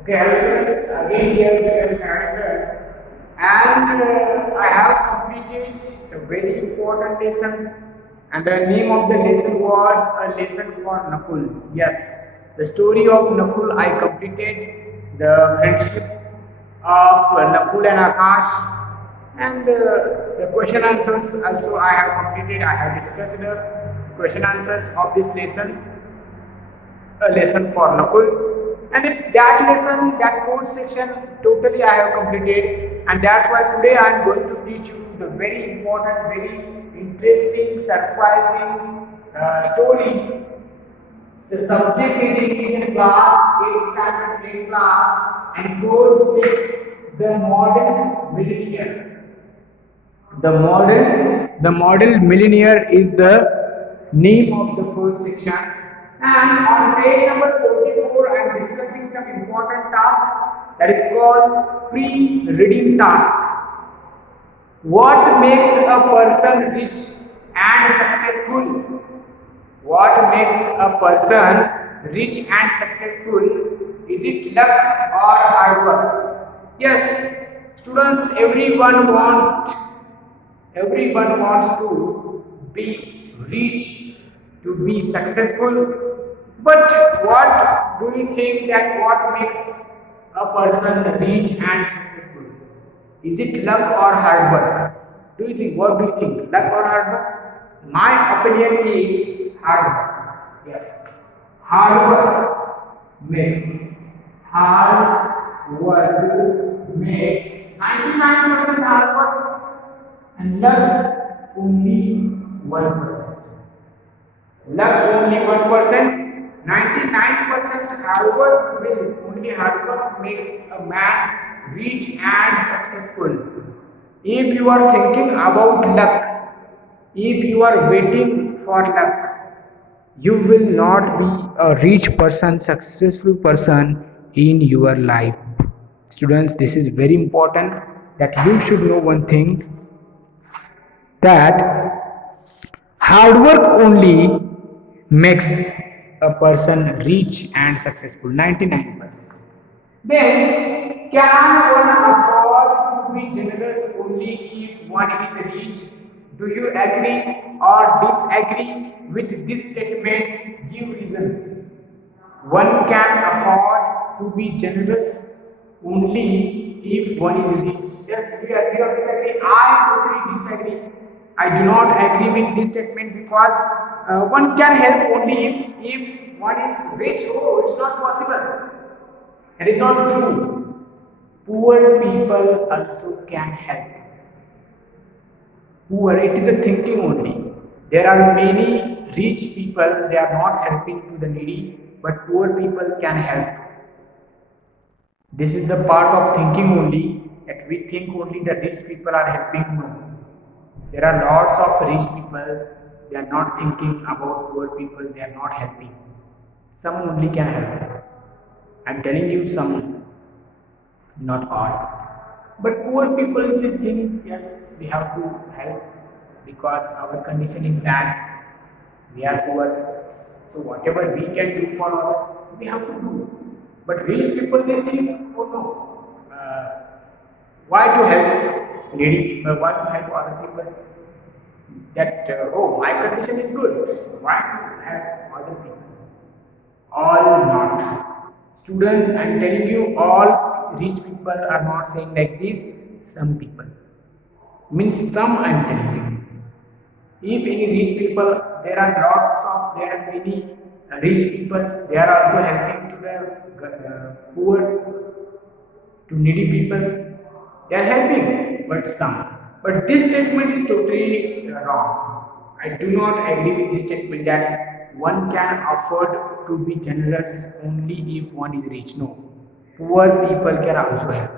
Okay, hello students. Again here we are Karate sir, and I have completed a very important lesson, and the name of the lesson was a lesson for Nakul. Yes, the story of Nakul. I completed the friendship of Nakul and Akash, and the question answers also I have completed. I have discussed the question answers of this lesson, a lesson for Nakul. And in that lesson, that course section, totally I have completed. And that's why today I am going to teach you the very important, very interesting, surprising story. The subject is English class, 8th standard 8 class, and course 6, the model millionaire. The model millionaire is the name of the course section. And on page number 44, I am discussing some important task that is called pre-reading task. What makes a person rich and successful? What makes a person rich and successful? Is it luck or hard work? Yes, students, everyone wants to be rich, to be successful. But what do you think that what makes a person rich and successful? Is it luck or hard work? Do you think? What do you think? Luck or hard work? My opinion is hard work. Yes. Hard work makes hard work makes 99% hard work and luck only 1%. Luck only 1%, 99% hard work will only hard work makes a man rich and successful. If you are thinking about luck, if you are waiting for luck, you will not be a rich person, successful person in your life. Students, this is very important that you should know one thing, that hard work only makes a person rich and successful, 99%. Then, can one afford to be generous only if one is rich? Do you agree or disagree with this statement? Give reasons. One can afford to be generous only if one is rich. Yes, do you agree or disagree? I totally disagree. I do not agree with this statement because one can help only if one is rich. Oh, it's not possible. It is not true. Poor people also can help. Poor, it is a thinking only. There are many rich people, they are not helping to the needy, but poor people can help. This is the part of thinking only, that we think only the rich people are helping. No. There are lots of rich people, they are not thinking about poor people, they are not helping. Some only can help. I am telling you some, not all. But poor people will think, yes, we have to help because our condition is bad, we are poor. So whatever we can do for others, we have to do. But rich people they think, oh no, why to help needy people, why to help other people? That oh, my condition is good, why to help other people? All not. Students, I am telling you, all rich people are not saying like this. Some people. Means some I am telling you. If any rich people, there are many rich people, they are also helping to the poor, to needy people. They are helping, but some. But this statement is totally wrong. I do not agree with this statement that one can afford to be generous only if one is rich. No. Poor people can also help.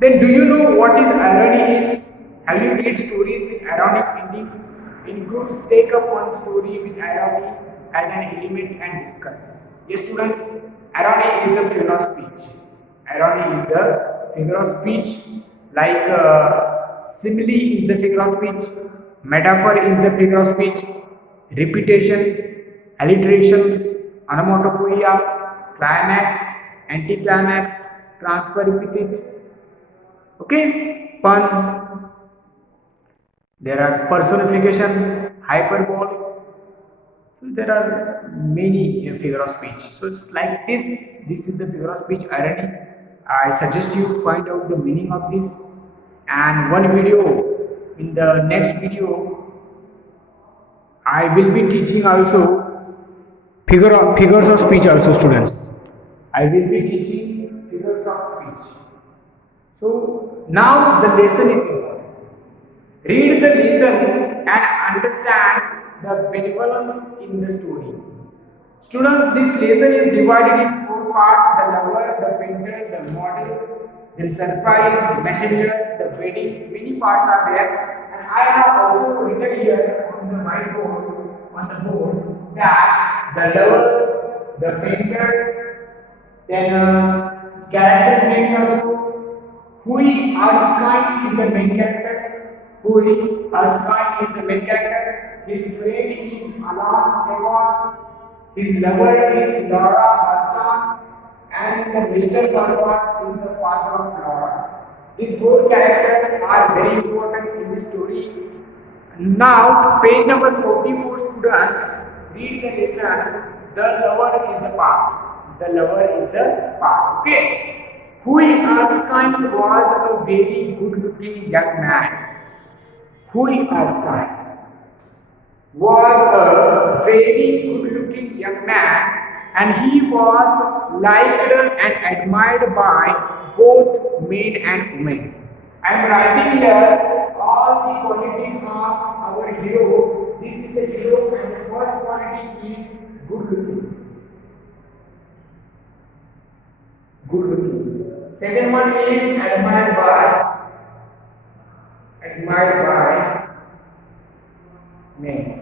Then do you know what is irony is? Have you read stories with ironic endings? In groups, take up one story with irony as an element and discuss. Yes, students, irony is the figure of speech. Irony is the figure of speech, like simile is the figure of speech, metaphor is the figure of speech, repetition, alliteration, onomatopoeia, climax, anticlimax, transfer epithet, okay, pun, there are personification, hyperbole. So there are many figure of speech. So it's like this. This is the figure of speech irony. I suggest you find out the meaning of this. And one video, in the next video, I will be teaching also figures of speech also, students. I will be teaching figures of speech. So now the lesson is over. Read the lesson and understand the benevolence in the story. Students, this lesson is divided in four parts: the lover, the painter, the model, the surprise, messenger, the wedding. Many parts are there, and I have also written here on the whiteboard, on the board, that the lover, the painter, then characters names also. Hui Erskine is the main character. Hui Erskine is the main character. His friend is Alan Ewan. His lover is Laura Barton. And the Mr. Barton is the father of Laura. These four characters are very important in the story. Now, page number 44, students, read the lesson. The lover is the part. The lover is the part. Okay. Hui Erskine was a very good-looking young man. Hui Erskine was a very good-looking young man, and he was liked and admired by both men and women. I am writing here all the qualities of our hero. This is the hero, and the first quality is good-looking. Good-looking. Second one is admired by men.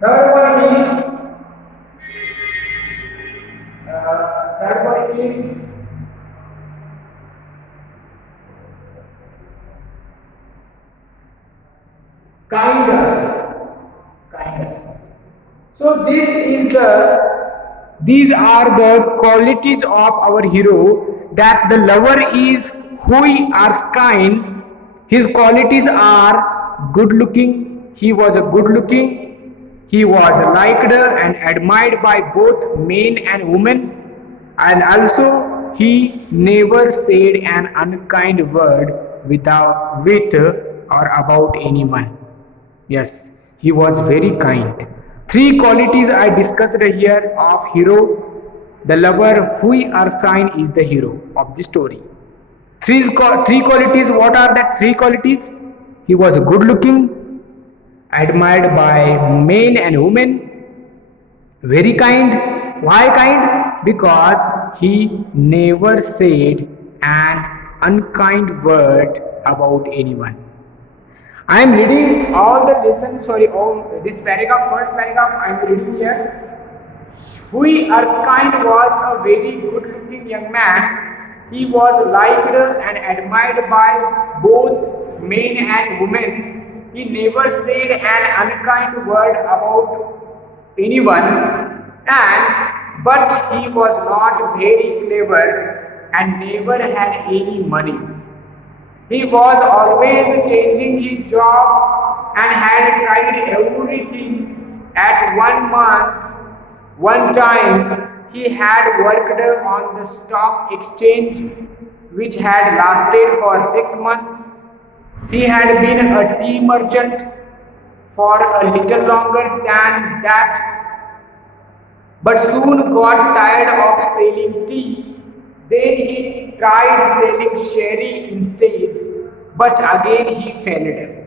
Third one is kind. So these are the qualities of our hero, that the lover is Hui Erskine. His qualities are good looking. He was a good looking. He was liked and admired by both men and women. And also he never said an unkind word with or about anyone. Yes, he was very kind. Three qualities I discussed here of hero. The lover, Hui Erskine, is the hero of the story. Three qualities. What are that three qualities? He was good looking, admired by men and women, very kind. Why kind? Because he never said an unkind word about anyone. I am reading all the lesson, all this paragraph, first paragraph I am reading here. Hui Erskine was a very good looking young man. He was liked and admired by both men and women. He never said an unkind word about anyone, but he was not very clever and never had any money. He was always changing his job and had tried everything. At one time, he had worked on the stock exchange, which had lasted for 6 months. He had been a tea merchant for a little longer than that, but soon got tired of selling tea. Then he tried selling sherry instead, but again he failed.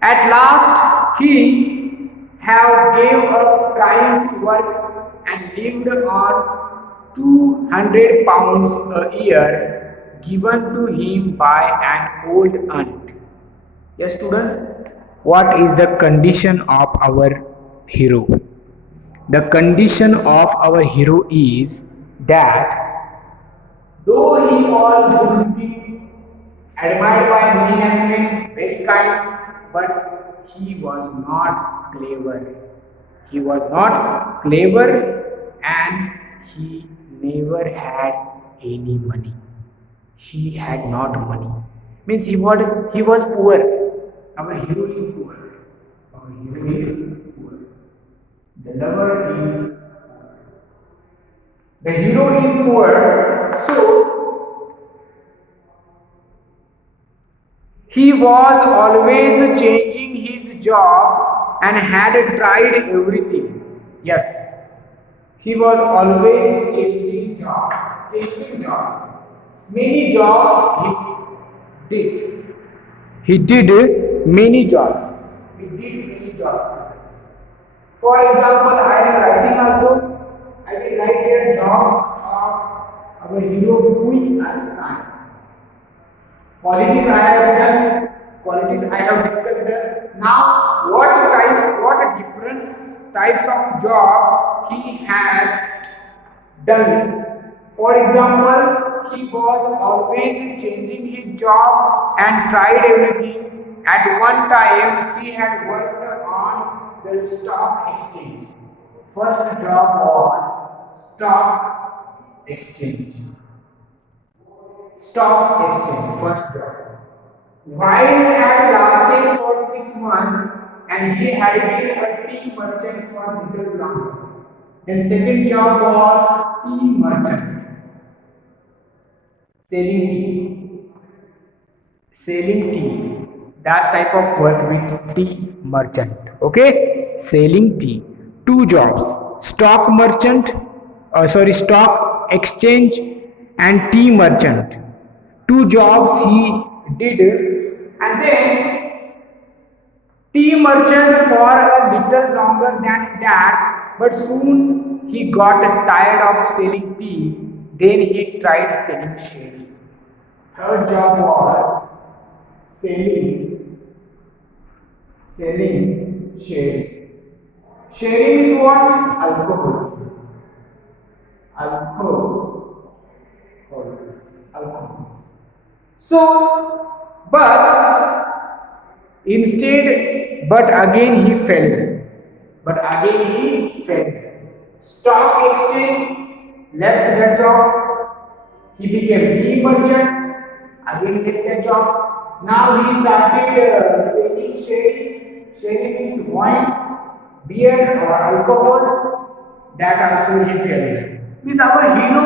At last he have gave up trying to work and lived on 200 pounds a year given to him by an old aunt. Yes, students, what is the condition of our hero? The condition of our hero is that though he was good looking, admired by many and women, very kind, but he was not clever. He was not clever and he never had any money. He had not money. Means he was poor. Our hero is poor. Our hero is poor. The lover is the hero is poor. So he was always changing his job and had tried everything. Yes. He was always changing jobs. Many jobs he did. He did many jobs. He did many jobs. For example, I am writing also. I will write here jobs of our hero Louis Einstein. Qualities I have done. Qualities I have discussed. Now, what different types of job he had done. For example, he was always changing his job and tried everything. At one time, he had worked on the stock exchange. First job was stock exchange. Stock exchange, first job. While had lasted for 6 months and he had been a tea merchant for little longer. Then second job was tea merchant, selling tea, selling tea. That type of work with tea merchant. Okay, selling tea. Two jobs: stock merchant, stock exchange, and tea merchant. Two jobs he did, and then tea merchant for a little longer than that, but soon he got tired of selling tea. Then he tried selling sherry. Third job was selling sherry. Sherry means what? Alcohol. Alcohol. So, but again he failed. Stock exchange, left that job. He became tea merchant. Again get that job. Now he started selling sherry. Sherry means wine, beer or alcohol. That also he failed. Means our hero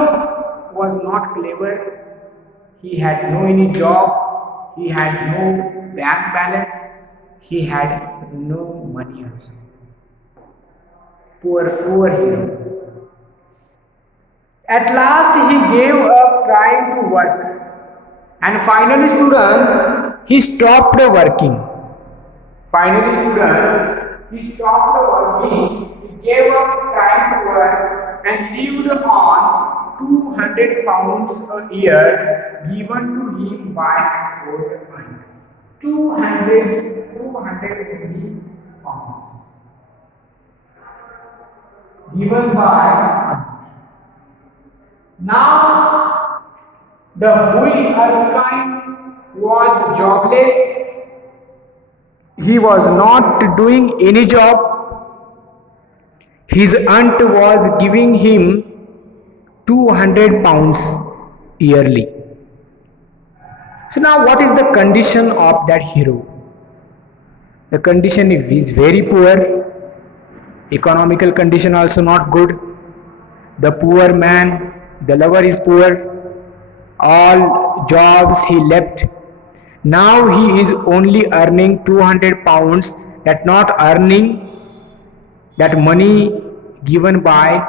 was not clever. He had no any job. He had no bank balance. He had no money also. Poor hero. At last he gave up trying to work. And finally students, he stopped working. He gave up trying to work and lived on 200 pounds a year given to him by old aunt. 200 pounds given by aunt. Now the boy Erskine was jobless. He was not doing any job. His aunt was giving him 200 pounds yearly. So now what is the condition of that hero? The condition is very poor. Economical condition also not good. The poor man, the lover is poor. All jobs he left. Now he is only earning 200 pounds, that not earning that money given by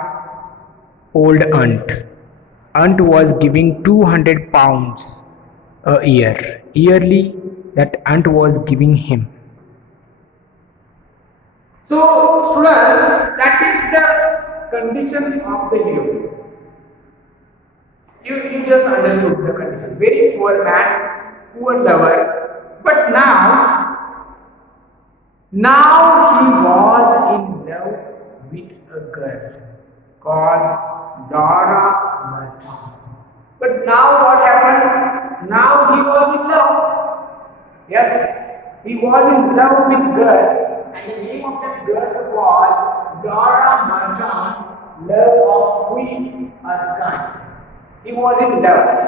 old aunt. Aunt was giving 200 pounds a year. Yearly that aunt was giving him. So students, that is the condition of the hero. You just understood the condition. Very poor man, poor lover. But now he was in love with a girl called Laura Merton. But now what happened? Now he was in love. Yes, he was in love with girl, and the name of that girl was Laura Merton. love of Hui Erskine. He was in love.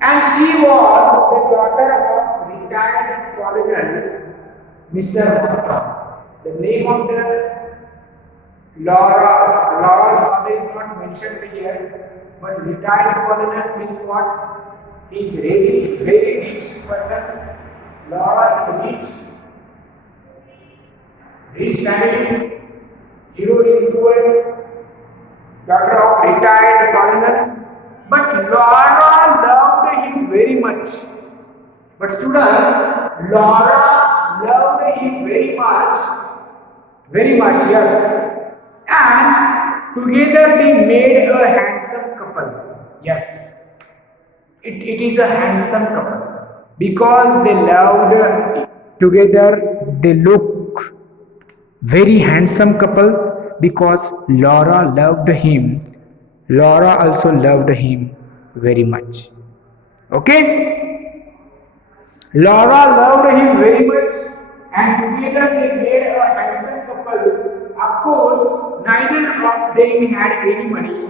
And she was the daughter of retired Colonel Mr. Markham. The name of the Laura's father is not mentioned here, but retired colonel means what? He is really very rich person. Laura is rich family. Hero is poor, daughter of retired colonel. But Laura loved him very much. But students, Laura loved him very much, yes. And together they made a handsome couple. Yes, it is a handsome couple because they loved together. They look very handsome couple because Laura loved him. Laura also loved him very much. Okay? Laura loved him very much and together they made a handsome couple. Of course, neither of them had any money.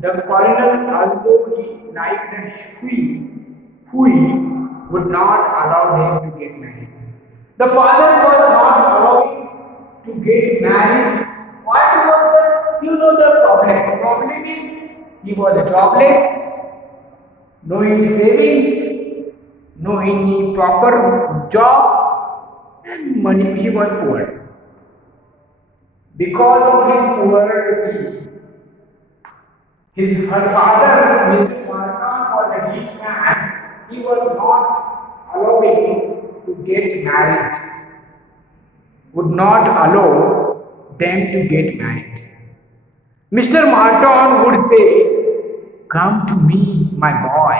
The colonel, although he liked Hui would not allow them to get married. The father was not allowing to get married. What was the, the problem? The problem is he was jobless, no any savings, no any proper job, and money he was poor. Because of his poverty, her father, Mr. Markham, was a rich man. He was not allowing to get married, would not allow them to get married. Mr. Martin would say, "Come to me, my boy,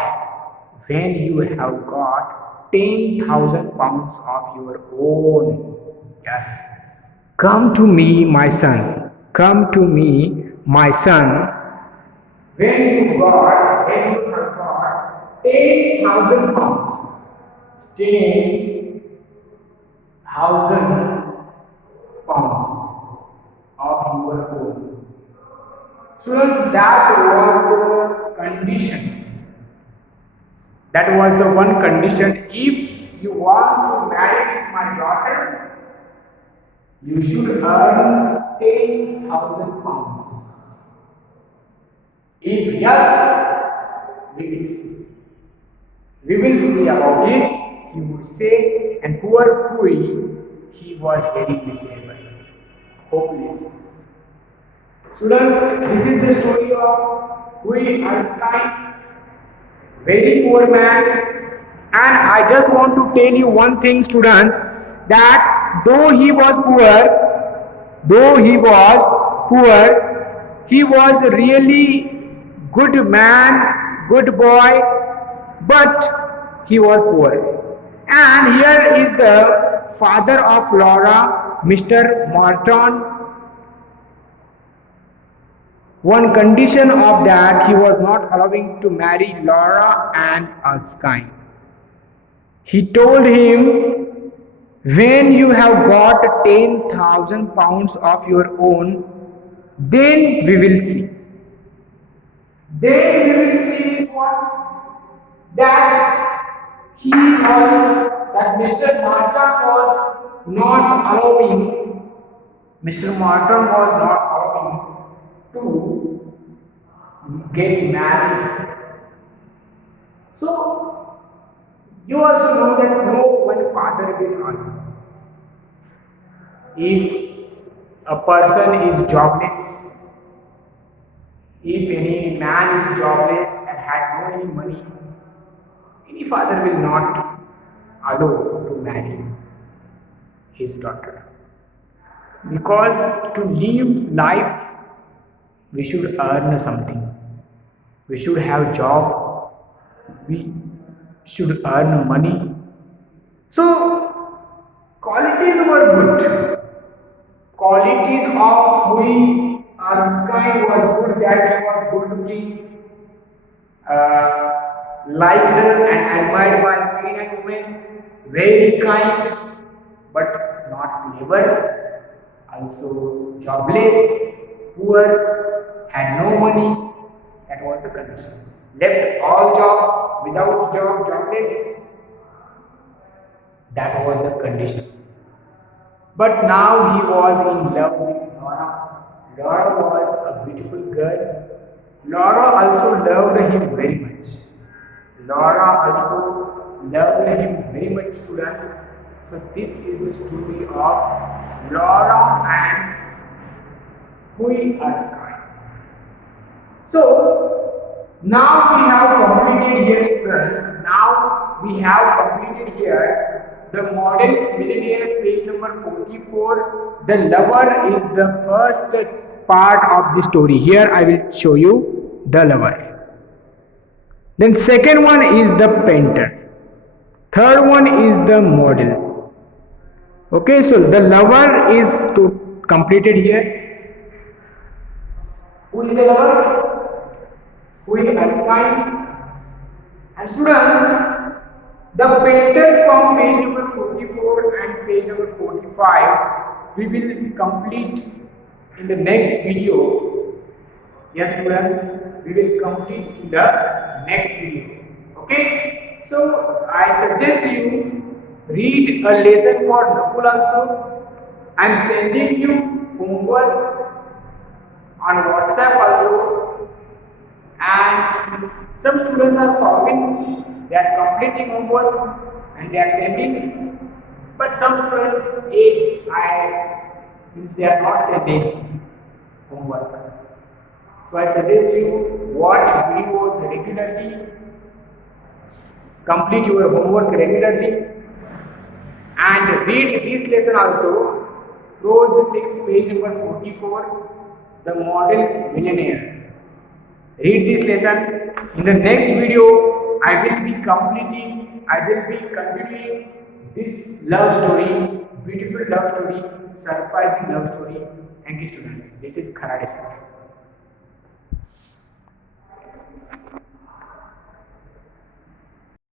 when you have got 10,000 pounds of your own. Yes. Come to me, my son. Come to me, my son. When you have got 10,000 pounds. 10,000 pounds of your own." Students, that was the condition. That was the one condition. If you want to marry my daughter, you should earn 10,000 pounds. If yes, we will see. We will see about it. He would say, and poor Hui, he was very miserable, hopeless. Students, this is the story of Hui Erskine, very poor man. And I just want to tell you one thing, students, that though he was poor, he was really good man, good boy, but he was poor. And here is the father of Laura, Mr. Martin. One condition of that, he was not allowing to marry Laura and Erskine. He told him, when you have got 10,000 pounds of your own, then we will see. Then we will see what? That Mr. Martin was not allowing to get married. So, you also know that no one father will allow. If a person is jobless, if any man is jobless and had no any money, any father will not allow to marry his daughter. Because to live life, we should earn something. We should have job. We should earn money. So, qualities were good. Qualities of Hui Erskine was good, that he was good looking, liked and admired by men and women, very kind, but not clever, also jobless, poor, had no money. That was the condition. Left all jobs, without job, jobless. That was the condition. But now he was in love with Laura. Laura was a beautiful girl. Laura also loved him very much. Laura also loved him very much, students. So this is the story of Laura and Louis Erskine. So now we have completed here, students. Now we have completed here the model millionaire, page number 44. The lover is the first part of the story. Here I will show you the lover. Then second one is the painter. Third one is the model. Okay, so the lover is completed here. Who is the lover? Who is Erskine? And students, the painter from page number 44 and page number 45 we will complete in the next video. Yes, students, we will complete in the next video. Okay, so I suggest you read a lesson for Nakul also. I am sending you homework on WhatsApp also, and some students are solving, they are completing homework and they are sending, but some students means they are not sending homework. So I suggest you watch videos regularly, complete your homework regularly, and read this lesson also. Prose 6, page number 44, the model millionaire. Read this lesson. In the next video, I will be continuing this love story, beautiful love story, surprising love story. Thank you, students. This is Kharade sir.